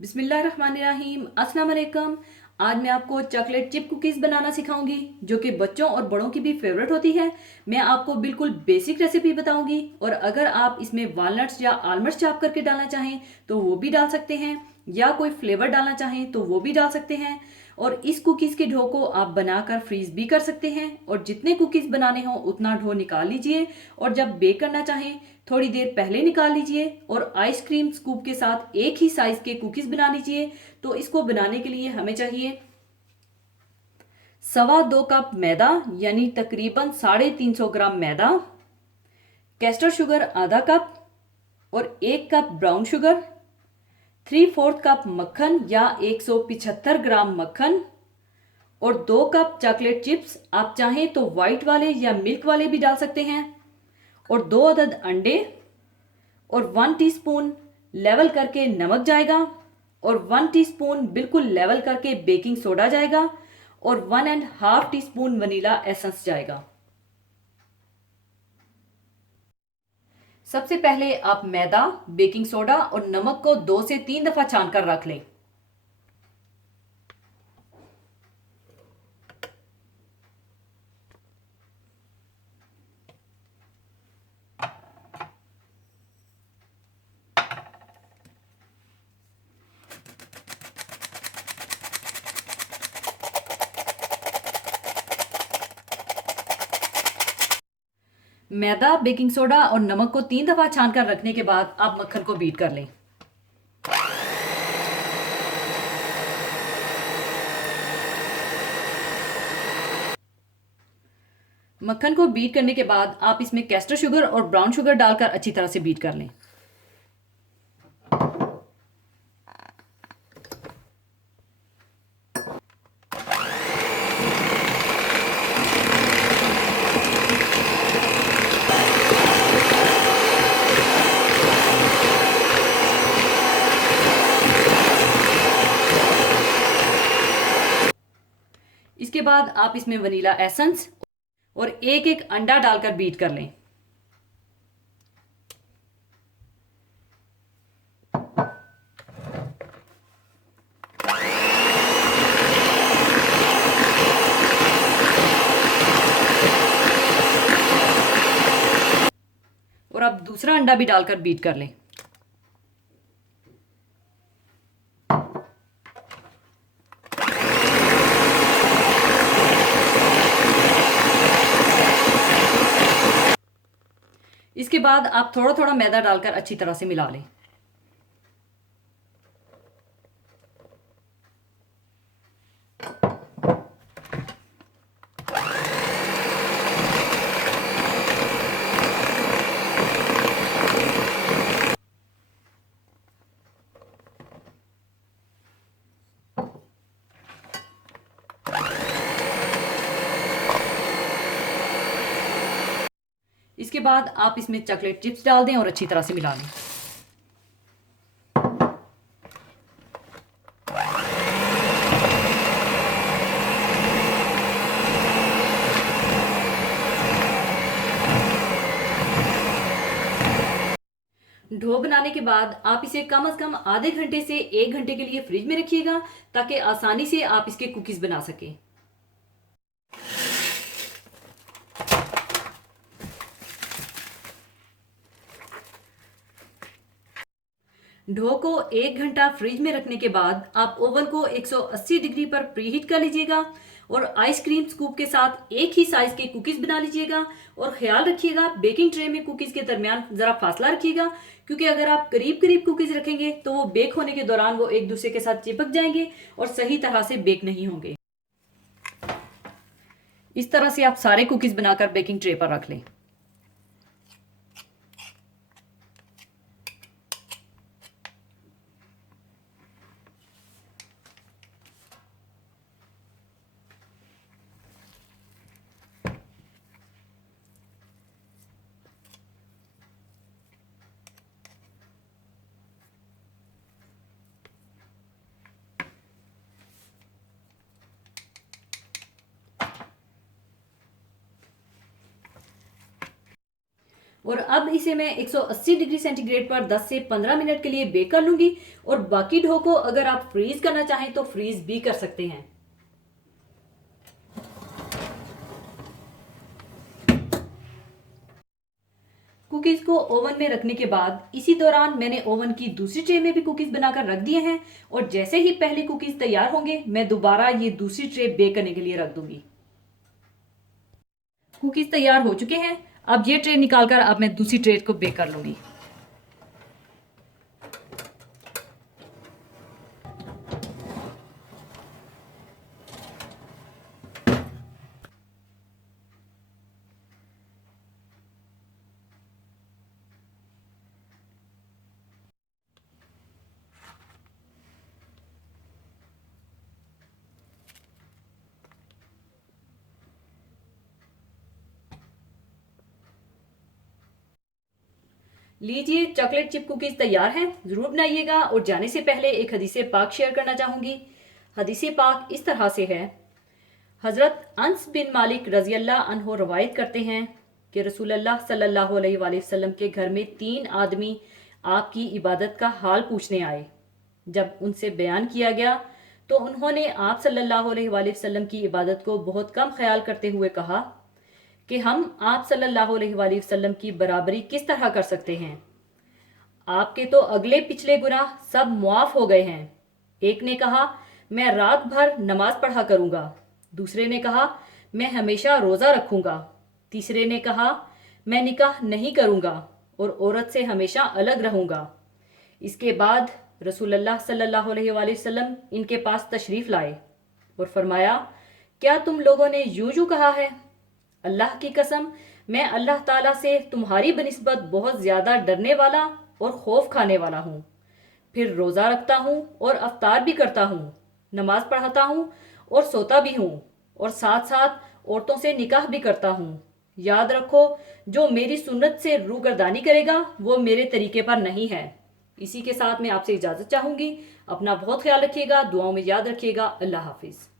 बिस्मिल्लाहिर्रहमानिर्रहीम। अस्सलाम वालेकुम। आज मैं आपको चॉकलेट चिप कुकीज़ बनाना सिखाऊंगी जो कि बच्चों और बड़ों की भी फेवरेट होती है। मैं आपको बिल्कुल बेसिक रेसिपी बताऊंगी और अगर आप इसमें वॉलनट्स या आलमंड्स चॉप करके डालना चाहें तो वो भी डाल सकते हैं, या कोई फ्लेवर डालना चाहें तो वो भी डाल सकते हैं। और इस कुकीज़ के डो को आप बनाकर फ्रीज भी कर सकते हैं और जितने कुकीज़ बनाने हों उतना डो निकाल लीजिए और जब बेक करना चाहें थोड़ी देर पहले निकाल लीजिए और आइसक्रीम स्कूप के साथ एक ही साइज के कुकीज बना लीजिए। तो इसको बनाने के लिए हमें चाहिए 2.25 कप मैदा, यानी तकरीबन 350 ग्राम मैदा, कैस्टर शुगर आधा कप और 1 कप ब्राउन शुगर, 3/4 कप मक्खन या 175 ग्राम मक्खन और 2 कप चॉकलेट चिप्स। आप चाहें तो व्हाइट वाले या मिल्क वाले भी डाल सकते हैं और 2 अदद अंडे और 1 टीस्पून लेवल करके नमक जाएगा और 1 टीस्पून बिल्कुल लेवल करके बेकिंग सोडा जाएगा और 1.5 टीस्पून वनीला एसेंस जाएगा। सबसे पहले आप मैदा, बेकिंग सोडा और नमक को 2 से 3 दफा छानकर रख लें। मैदा, बेकिंग सोडा और नमक को 3 दफा छानकर रखने के बाद आप मक्खन को बीट कर लें। मक्खन को बीट करने के बाद आप इसमें कैस्टर शुगर और ब्राउन शुगर डालकर अच्छी तरह से बीट कर लें। इसके बाद आप इसमें वनीला एसेंस और एक एक अंडा डालकर बीट कर लें। और अब दूसरा अंडा भी डालकर बीट कर लें। इसके बाद आप थोड़ा थोड़ा मैदा डालकर अच्छी तरह से मिला लें। इसके बाद आप इसमें चॉकलेट चिप्स डाल दें और अच्छी तरह से मिला लें। डो बनाने के बाद आप इसे कम से कम आधे घंटे से 1 घंटे के लिए फ्रिज में रखिएगा ताकि आसानी से आप इसके कुकीज बना सकें। डो को 1 घंटा फ्रिज में रखने के बाद आप ओवन को 180 डिग्री पर प्रीहीट कर लीजिएगा और आइसक्रीम स्कूप के साथ एक ही साइज के कुकीज बना लीजिएगा। और ख्याल रखिएगा बेकिंग ट्रे में कुकीज के दरमियान जरा फासला रखिएगा, क्योंकि अगर आप करीब करीब कुकीज रखेंगे तो वो बेक होने के दौरान वो एक दूसरे के साथ चिपक जाएंगे और सही तरह से बेक नहीं होंगे। इस तरह से आप सारे कुकीज बनाकर बेकिंग ट्रे पर रख लें। और अब इसे मैं 180 डिग्री सेंटीग्रेड पर 10 से 15 मिनट के लिए बेक कर लूंगी। और बाकी डो को अगर आप फ्रीज करना चाहें तो फ्रीज भी कर सकते हैं। कुकीज को ओवन में रखने के बाद इसी दौरान मैंने ओवन की दूसरी ट्रे में भी कुकीज बनाकर रख दिए हैं। और जैसे ही पहले कुकीज तैयार होंगे मैं दोबारा ये दूसरी ट्रे बेक करने के लिए रख दूंगी। कुकीज तैयार हो चुके हैं। अब ये ट्रे निकालकर अब मैं दूसरी ट्रे को बेक कर लूंगी। लीजिए, चॉकलेट चिप कुकीज तैयार हैं। जरूर बनाइएगा। और जाने से पहले एक हदीसे पाक शेयर करना चाहूंगी। हदीसे पाक इस तरह से है। हजरत अनस बिन मालिक रजी अल्लाह अन्हो रवायत करते हैं कि रसूलुल्लाह सल्लल्लाहु अलैहि वसल्लम के घर में 3 आदमी आपकी इबादत का हाल पूछने आए। जब उनसे बयान किया गया तो उन्होंने आप सल्लल्लाहु अलैहि वसल्लम की इबादत को बहुत कम ख्याल करते हुए कहा कि हम आप सल्लल्लाहु अलैहि वसल्लम की बराबरी किस तरह कर सकते हैं। आपके तो अगले पिछले गुनाह सब मुआफ हो गए हैं। एक ने कहा, मैं रात भर नमाज पढ़ा करूंगा। दूसरे ने कहा, मैं हमेशा रोज़ा रखूंगा। तीसरे ने कहा, मैं निकाह नहीं करूंगा और औरत से हमेशा अलग रहूंगा। इसके बाद रसूलुल्लाह सल्लल्लाहु अलैहि वसल्लम इनके पास तशरीफ़ लाए और फरमाया, क्या तुम लोगों ने यूं यूं कहा है? अल्लाह की कसम, मैं अल्लाह ताला से तुम्हारी बनिस्बत बहुत ज़्यादा डरने वाला और खौफ खाने वाला हूँ। फिर रोज़ा रखता हूँ और अफ्तार भी करता हूँ, नमाज पढ़ता हूँ और सोता भी हूँ, और साथ साथ औरतों से निकाह भी करता हूँ। याद रखो, जो मेरी सुन्नत से रूगर्दानी करेगा वो मेरे तरीके पर नहीं है। इसी के साथ मैं आपसे इजाज़त चाहूँगी। अपना बहुत ख्याल रखिएगा, दुआओं में याद रखिएगा। अल्लाह हाफिज़।